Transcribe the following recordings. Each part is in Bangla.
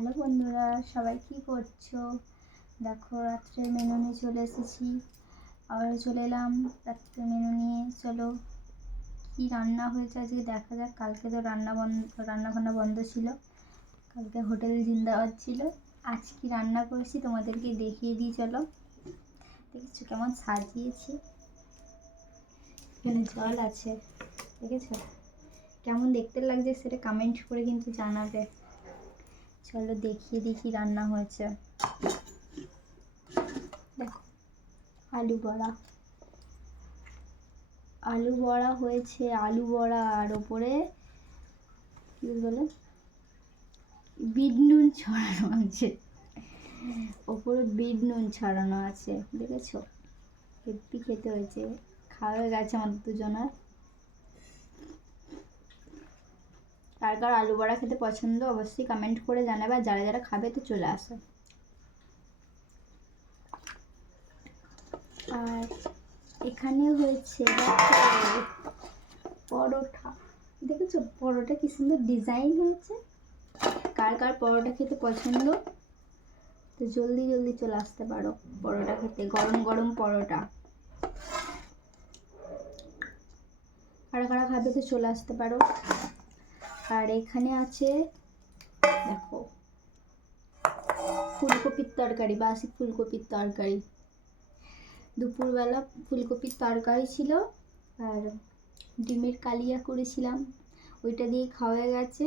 হ্যালো বন্ধুরা, সবাই কি করছ? দেখো রাত্রে মেনু নিয়ে চলে এসেছি। আবার চলে এলাম রাত্রে মেনু নিয়ে। চলো, কি রান্না হয়েছে আজকে দেখা যাক। কালকে তো রান্না বন্ধ রান্না বান্না বন্ধ ছিল। কালকে হোটেল জিন্দাবাদ ছিল। আজ কি রান্না করেছি তোমাদেরকে দেখিয়ে দিই, চলো। দেখেছ কেমন সাজিয়েছি? এখানে জল আছে, দেখেছ? কেমন দেখতে লাগছে সেটা কমেন্ট করে কিন্তু জানাবে। চলো দেখিয়ে দেখি রান্না হয়েছে। দেখো, আলু বড়া। আলু বড়া হয়েছে, আলু বড়া আর ওপরে কি বলে? বিট নুন ছড়ানো আছে। ওপরে বিট নুন ছড়ানো আছে, দেখেছ? হেব্বি খেতে হয়েছে। খাওয়া গেছে আমাদের দুজনের। কার কার আলু বড়া খেতে পছন্দ, অবশ্যই কমেন্ট করে জানাবে। আর যারা যারা খাবে, তো চলে আসো। আর এখানে হয়েছে পরোটা। দেখেছ, পরোটা কি সুন্দর ডিজাইন হয়েছে? কার কার পরোটা খেতে পছন্দ? তো জলদি জলদি চলে আসতে পারো পরোটা খেতে। গরম গরম পরোটা। কারা কারা খাবে, তো চলে আসতে পারো। আর এখানে আছে, দেখো, ফুলকপির তরকারি, বাসি ফুলকপির তরকারি। দুপুরবেলা ফুলকপির তরকারি ছিল আর ডিমের কালিয়া করেছিলাম, ওইটা দিয়ে খাওয়া গেছে।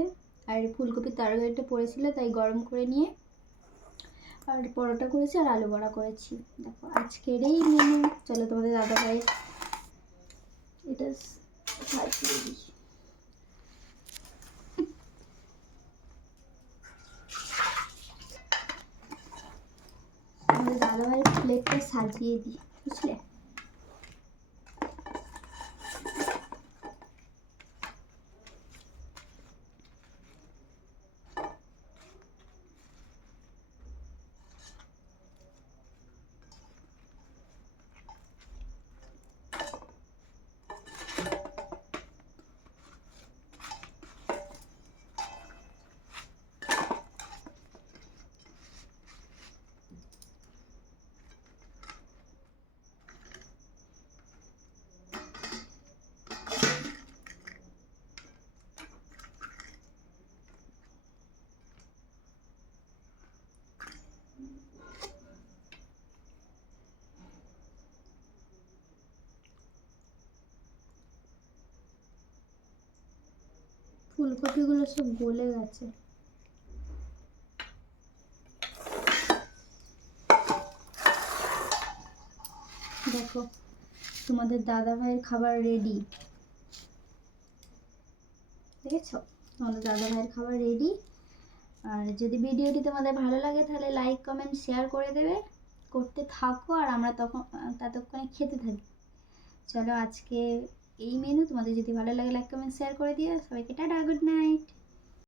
আর ফুলকপির তরকারিটা পড়েছিল, তাই গরম করে নিয়ে আর পরোটা করেছি আর আলু বড়া করেছি। দেখো, আজকের এই মেনু চলো তোমাদের দাদা ভাই এটা সাজিয়ে আমাদের দাদাভাইয়ের প্লেটটা সাজিয়ে দিই বুঝলে ফুলকপিগুলো সব গলে গেছে। দেখো, তোমাদের দাদা ভাইয়ের খাবার রেডি দেখেছ? তোমাদের দাদা ভাইয়ের খাবার রেডি আর যদি ভিডিওটি তোমাদের ভালো লাগে, তাহলে লাইক কমেন্ট শেয়ার করে দেবে। করতে থাকো, আর আমরা তখন ততক্ষণে খেতে থাকি। চলো আজকে এই মেনু তোমাদের যদি ভালো লাগে লাইক, কমেন্ট শেয়ার করে দিও। সবাইকে টাটা গুড নাইট